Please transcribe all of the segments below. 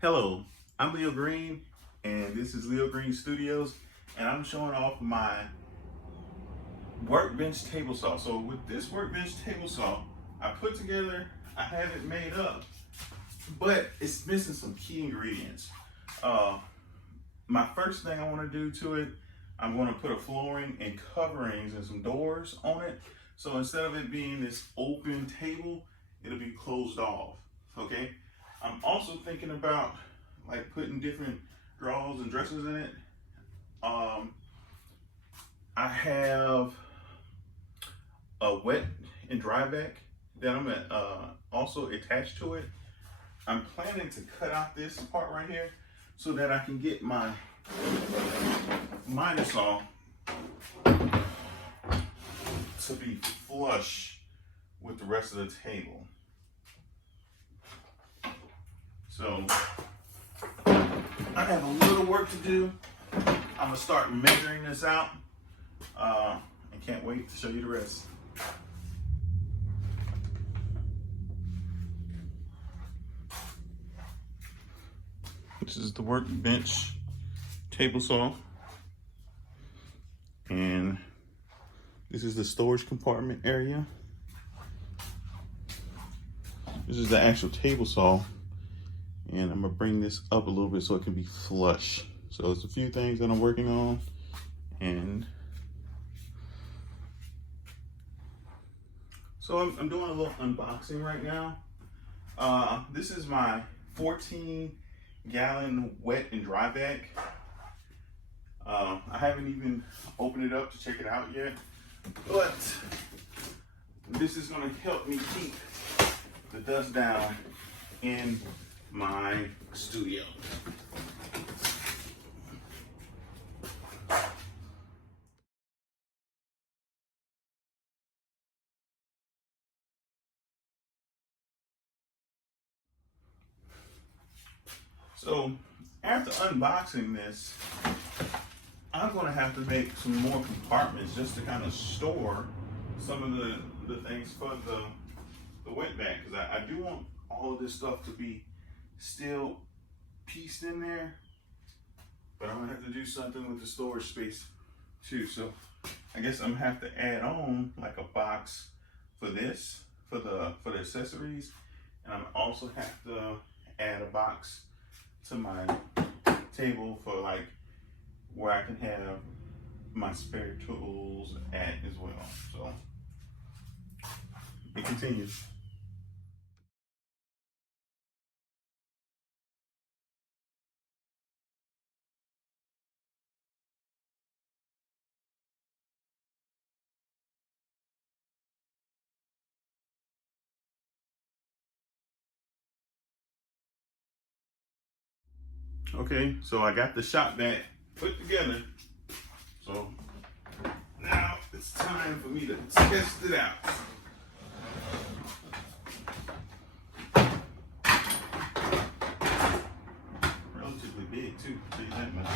Hello, I'm Leo Green, and this is Leo Green Studios, and I'm showing off my workbench table saw. So with this workbench table saw, I have it made up, but it's missing some key ingredients. My first thing I want to do to it, I'm going to put a flooring and coverings and some doors on it. So instead of it being this open table, it'll be closed off, okay? I'm also thinking about like putting different drawers and dressers in it. I have a wet and dry vac that I'm also attached to it. I'm planning to cut out this part right here so that I can get my miter saw to be flush with the rest of the table. So I have a little work to do. I'm gonna start measuring this out and can't wait to show you the rest. This is the workbench table saw, and this is the storage compartment area. This is the actual table saw, and I'm gonna bring this up a little bit so it can be flush. So it's a few things that I'm working on, and so I'm doing a little unboxing right now. This is my 14-gallon wet and dry vac. I haven't even opened it up to check it out yet, but this is gonna help me keep the dust down in my studio. So after unboxing this, I'm gonna have to make some more compartments just to kind of store some of the things for the wet vac, because I do want all of this stuff to be still pieced in there, but I'm gonna have to do something with the storage space too. So I guess I'm gonna have to add on like a box for this, for the accessories, and I'm also have to add a box to my table for like where I can have my spare tools at as well. So it continues. Okay, so I got the shop vac put together. So now it's time for me to test it out. Relatively big too, I'll tell you that much.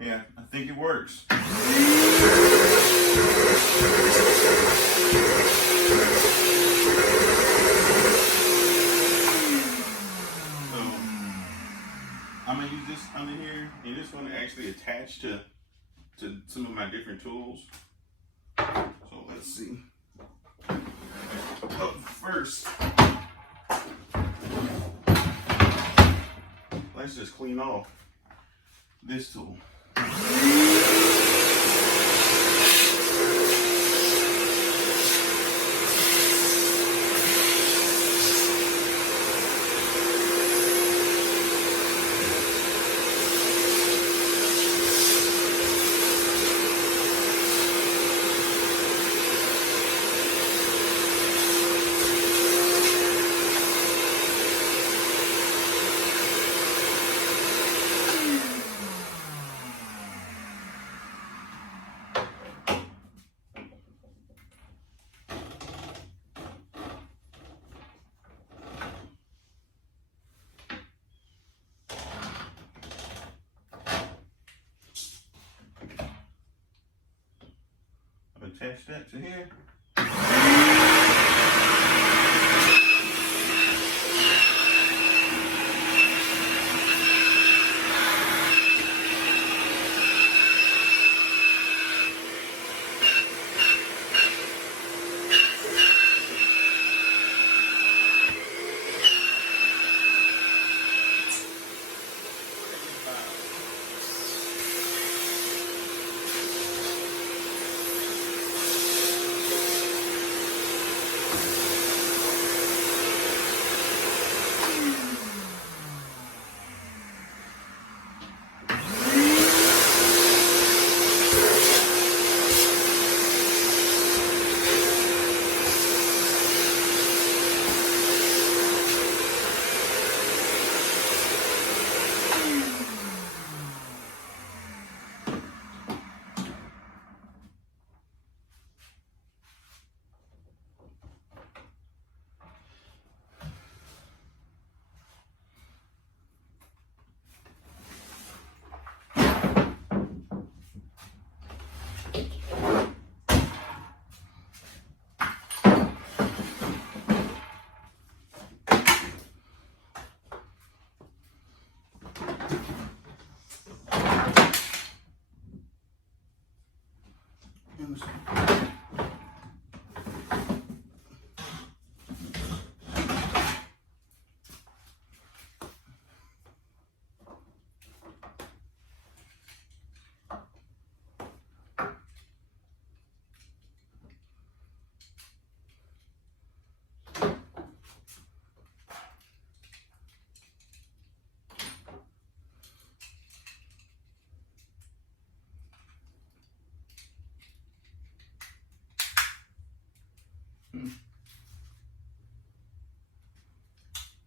Yeah, I think it works. So I'm gonna use this under here, and this one actually attached to some of my different tools. So let's see. Up first, let's just clean off this tool. attach that to here.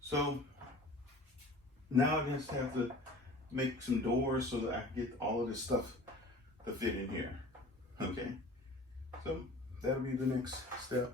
So now I just have to make some doors so that I can get all of this stuff to fit in here. Okay, so that'll be the next step.